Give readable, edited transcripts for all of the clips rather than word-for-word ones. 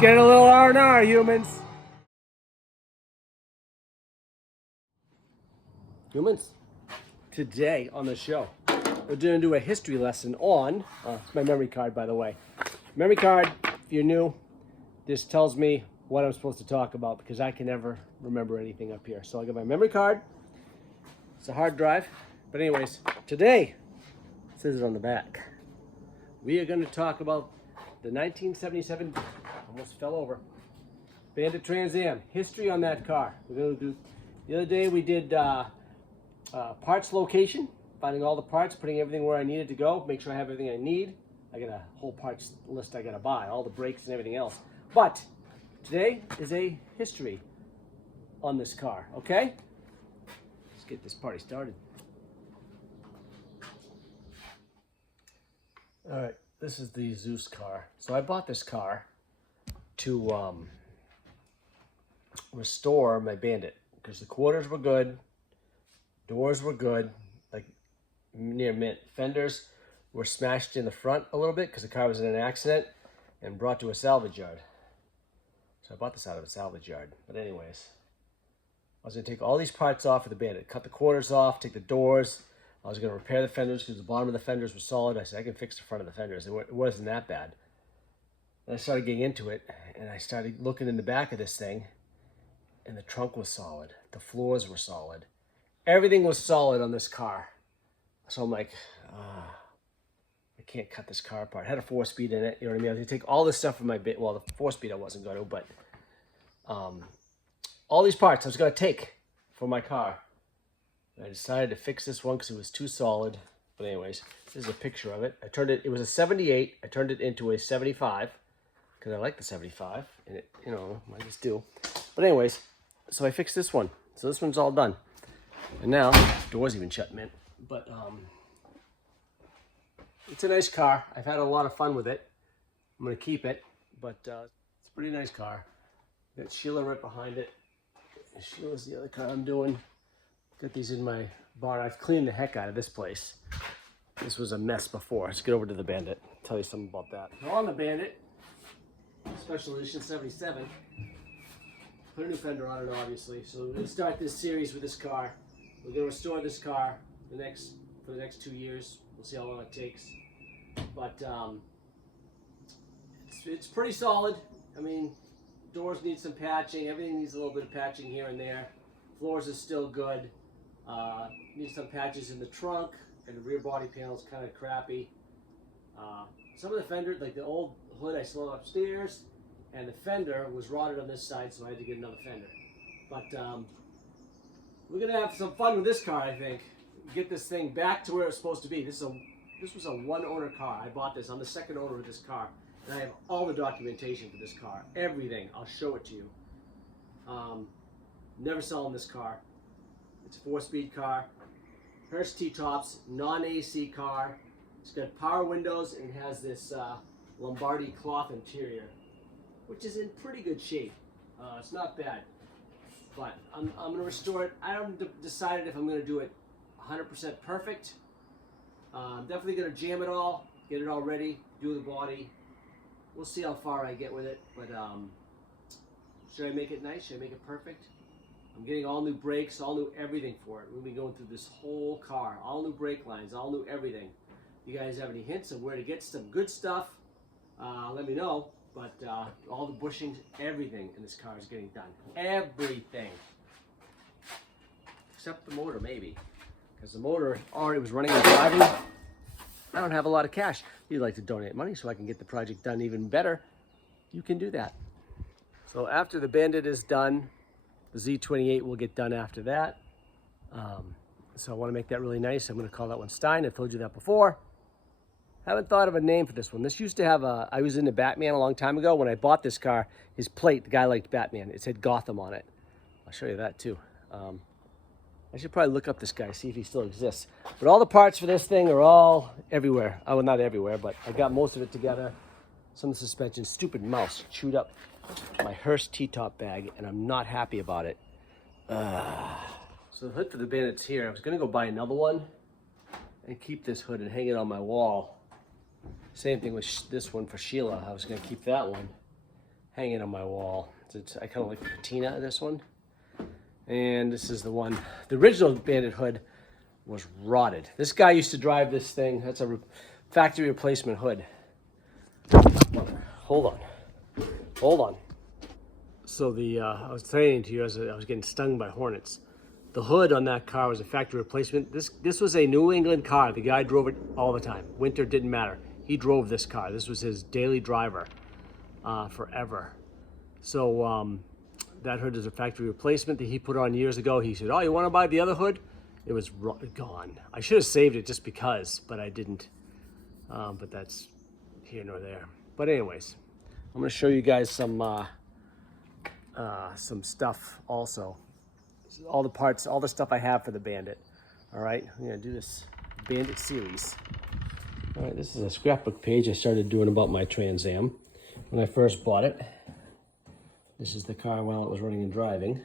get a little R&R, humans. Humans, today on the show, we're going to do a history lesson on, it's my memory card, by the way. Memory card, if you're new, this tells me what I'm supposed to talk about because I can never remember anything up here. So I got my memory card. It's a hard drive. But anyways, today, it says it on the back, we are going to talk about the 1977, almost fell over, Bandit Trans Am. History on that car. We're going to do, the other day we did parts location, finding all the parts, putting everything where I needed to go, make sure I have everything I need. I got a whole parts list I got to buy, all the brakes and everything else. But today is a history on this car, okay? Let's get this party started. All right, this is the Zeus car. So I bought this car to restore my Bandit because the quarters were good, doors were good, like near mint. Fenders were smashed in the front a little bit because the car was in an accident and brought to a salvage yard. So I bought this out of a salvage yard. But anyways, I was going to take all these parts off of the Bandit, cut the quarters off, take the doors. I was going to repair the fenders because the bottom of the fenders were solid. I said, I can fix the front of the fenders. It wasn't that bad. And I started getting into it, and I started looking in the back of this thing, and the trunk was solid. The floors were solid. Everything was solid on this car. So I'm like, I can't cut this car apart. It had a 4-speed in it, you know what I mean? I was going to take all this stuff from my bit. Well, the 4-speed I wasn't going to, but all these parts I was going to take for my car. I decided to fix this one because it was too solid. But anyways, this is a picture of it. I turned it, it was a 78. I turned it into a 75 because I like the 75. And it, you know, I just do. But anyways, so I fixed this one. So this one's all done. And now, door's even shut, man. But it's a nice car. I've had a lot of fun with it. I'm going to keep it. But it's a pretty nice car. Got Sheila right behind it. Sheila's the other car I'm doing. Got these in my barn. I've cleaned the heck out of this place. This was a mess before. Let's get over to the Bandit. Tell you something about that. Now on the Bandit, Special Edition 77. Put a new fender on it, obviously. So we're going to start this series with this car. We're going to restore this car for the next 2 years. We'll see how long it takes. But it's pretty solid. I mean, doors need some patching. Everything needs a little bit of patching here and there. Floors are still good. Need some patches in the trunk, and the rear body panel is kind of crappy. Some of the fender, like the old hood I still have upstairs, and the fender was rotted on this side, so I had to get another fender. But we're gonna have some fun with this car, I think. Get this thing back to where it's supposed to be. This was a one-owner car. I bought this. I'm the second owner of this car, and I have all the documentation for this car. Everything. I'll show it to you. Never selling this car. It's a 4-speed car. Hurst T-tops, non-AC car. It's got power windows and has this Lombardi cloth interior, which is in pretty good shape. It's not bad, but I'm going to restore it. I haven't decided if I'm going to do it 100% perfect. I'm definitely going to jam it all, get it all ready, do the body. We'll see how far I get with it, but should I make it nice? Should I make it perfect? I'm getting all new brakes, all new everything for it. We'll be going through this whole car, all new brake lines, all new everything. You guys have any hints of where to get some good stuff? Let me know. But all the bushings, everything in this car is getting done. Everything. Except the motor, maybe. Because the motor already was running and driving. I don't have a lot of cash. If you'd like to donate money so I can get the project done even better, you can do that. So after the Bandit is done, the Z28 will get done after that. So I want to make that really nice. I'm going to call that one Stein. I've told you that before. Haven't thought of a name for this one. This used to have a, I was into Batman a long time ago. When I bought this car, his plate, the guy liked Batman. It said Gotham on it. I'll show you that too. I should probably look up this guy, see if he still exists. But all the parts for this thing are all everywhere. Oh, well, not everywhere, but I got most of it together. Some of the suspension, stupid mouse, chewed up my Hurst T-top bag, and I'm not happy about it. So the hood for the Bandit's here. I was gonna go buy another one and keep this hood and hang it on my wall. Same thing with this one for Sheila. I was gonna keep that one, hanging on my wall. I kind of like the patina of this one. And this is the one, the original Bandit hood was rotted. This guy used to drive this thing. That's a factory replacement hood. Hold on. So I was saying to you as I was getting stung by hornets. The hood on that car was a factory replacement. This was a New England car. The guy drove it all the time. Winter didn't matter. He drove this car. This was his daily driver forever. So that hood is a factory replacement that he put on years ago. He said, "Oh, you want to buy the other hood?" It was gone. I should have saved it just because, but I didn't. But that's here nor there. But anyways, I'm going to show you guys some stuff also. This is all the parts, all the stuff I have for the Bandit. All right, I'm going to do this Bandit series. All right, this is a scrapbook page I started doing about my Trans Am when I first bought it. This is the car while it was running and driving.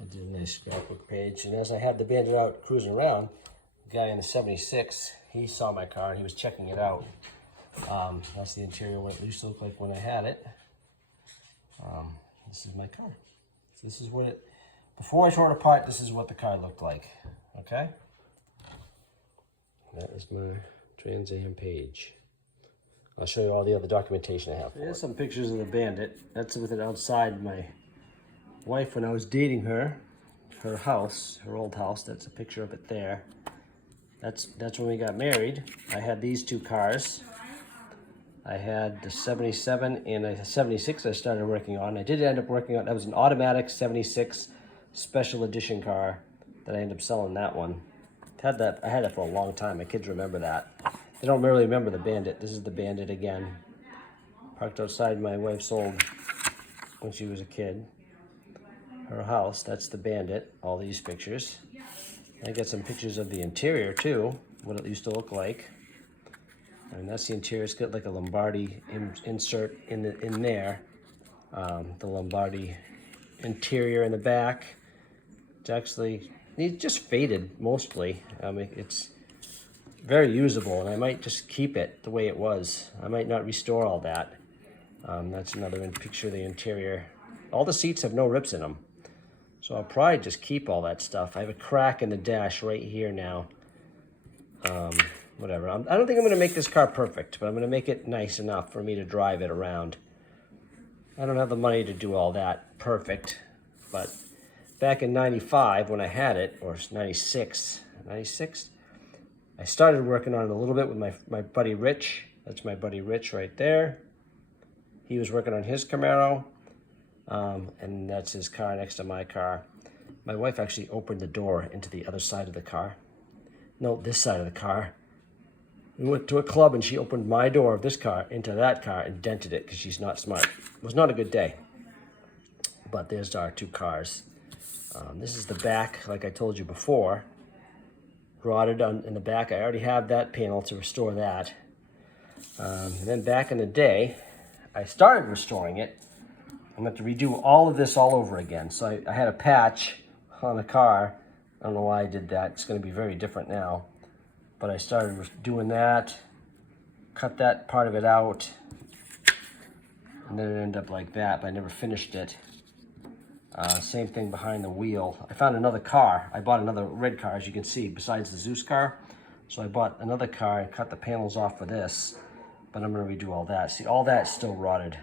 I did a nice scrapbook page, and as I had the Bandit out cruising around, the guy in the 76, he saw my car and he was checking it out. That's the interior, what it used to look like when I had it. This is my car. So this is what it, before I tore it apart, this is what the car looked like, okay? That is my Trans Am page. I'll show you all the other documentation I have. Here's some pictures of the Bandit. That's with it outside my wife when I was dating her. Her house, her old house. That's a picture of it there. That's when we got married. I had these two cars. I had the 77 and a 76 I started working on. I did end up working on, that was an automatic 76 special edition car that I ended up selling that one. I had that for a long time. My kids remember that. They don't really remember the Bandit. This is the Bandit again. Parked outside my wife's old, when she was a kid. Her house, that's the Bandit, all these pictures. I got some pictures of the interior too, what it used to look like. And that's the interior. It's got like a Lombardi insert in there. The Lombardi interior in the back. It's just faded mostly. I mean, it's very usable, and I might just keep it the way it was. I might not restore all that. That's another picture of the interior. All the seats have no rips in them, so I'll probably just keep all that stuff. I have a crack in the dash right here now. Whatever. I don't think I'm going to make this car perfect, but I'm going to make it nice enough for me to drive it around. I don't have the money to do all that perfect, but back in 95 when I had it, or 96, I started working on it a little bit with my buddy Rich. That's my buddy Rich right there. He was working on his Camaro, and that's his car next to my car. My wife actually opened the door into the other side of the car. No, this side of the car. We went to a club and she opened my door of this car into that car and dented it because she's not smart. It was not a good day. But there's our two cars. This is the back, like I told you before. Rotted in the back. I already have that panel to restore that. And then back in the day, I started restoring it. I'm going to redo all of this all over again. So I had a patch on the car. I don't know why I did that. It's going to be very different now. But I started doing that, cut that part of it out, and then it ended up like that, but I never finished it. Same thing behind the wheel. I found another car. I bought another red car, as you can see, besides the Zeus car. So I bought another car and cut the panels off for this, but I'm going to redo all that. See, all that's still rotted.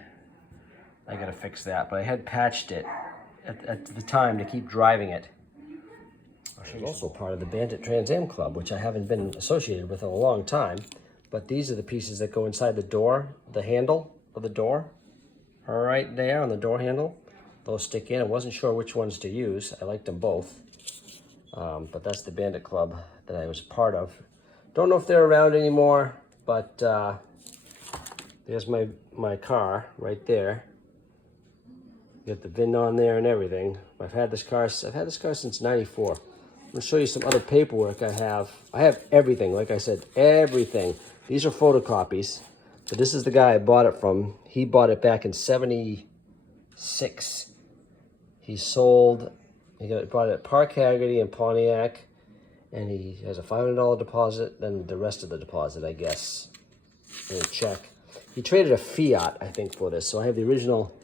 I got to fix that, but I had patched it at the time to keep driving it. I'm also part of the Bandit Trans Am Club, which I haven't been associated with in a long time. But these are the pieces that go inside the door, the handle of the door. Right there on the door handle. Those stick in. I wasn't sure which ones to use. I liked them both. But that's the Bandit Club that I was part of. Don't know if they're around anymore, but there's my car right there. Got the VIN on there and everything. I've had this car since '94. I'm going to show you some other paperwork I have. I have everything, like I said, everything. These are photocopies. So this is the guy I bought it from. He bought it back in '76. He bought it at Park Haggerty in Pontiac, and he has a $500 deposit, then the rest of the deposit, I guess, in a check. he traded a Fiat, I think, for this. So I have the original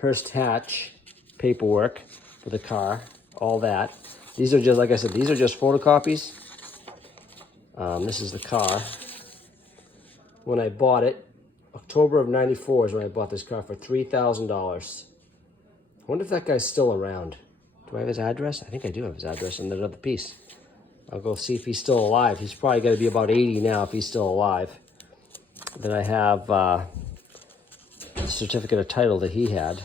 Hearst Hatch paperwork for the car, all that. These are just, like I said, these are just photocopies. This is the car. When I bought it, October of '94 is when I bought this car for $3,000. I wonder if that guy's still around. Do I have his address? I think I do have his address on another piece. I'll go see if he's still alive. He's probably got to be about 80 now if he's still alive. Then I have the certificate of title that he had.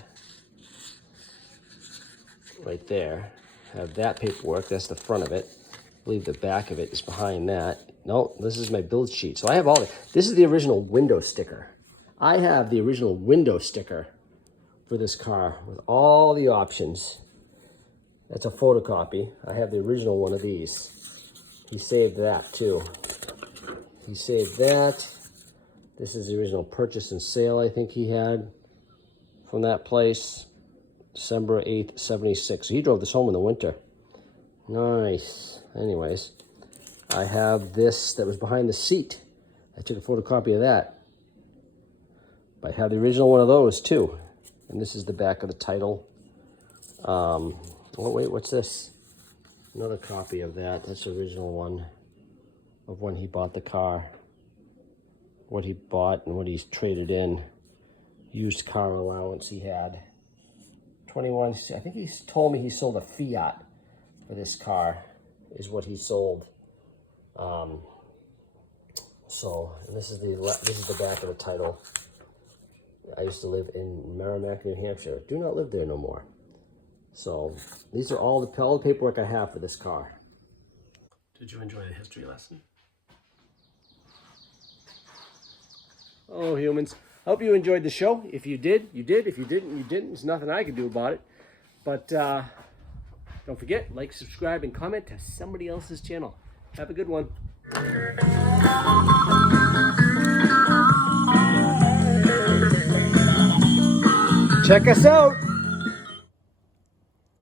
Right there. I have that paperwork. That's the front of it. I believe the back of it is behind that. No, this is my build sheet. So I have all the, this is the original window sticker. I have the original window sticker for this car with all the options. That's a photocopy. I have the original one of these. He saved that too. He saved that. This is the original purchase and sale I think he had from that place. December 8th, '76. So he drove this home in the winter. Nice. Anyways, I have this that was behind the seat. I took a photocopy of that. But I have the original one of those too. And this is the back of the title. Oh wait, what's this? Another copy of that. That's the original one of when he bought the car. What he bought and what he's traded in. Used car allowance he had. 21, I think he told me he sold a Fiat for this car, is what he sold. So, and this is the back of the title. I used to live in Merrimack, New Hampshire. Do not live there no more. So, these are all the paperwork I have for this car. Did you enjoy the history lesson? Oh, humans. Hope you enjoyed the show. If you did, you did. If you didn't, you didn't. There's nothing I can do about it. But don't forget, like, subscribe, and comment to somebody else's channel. Have a good one. Check us out.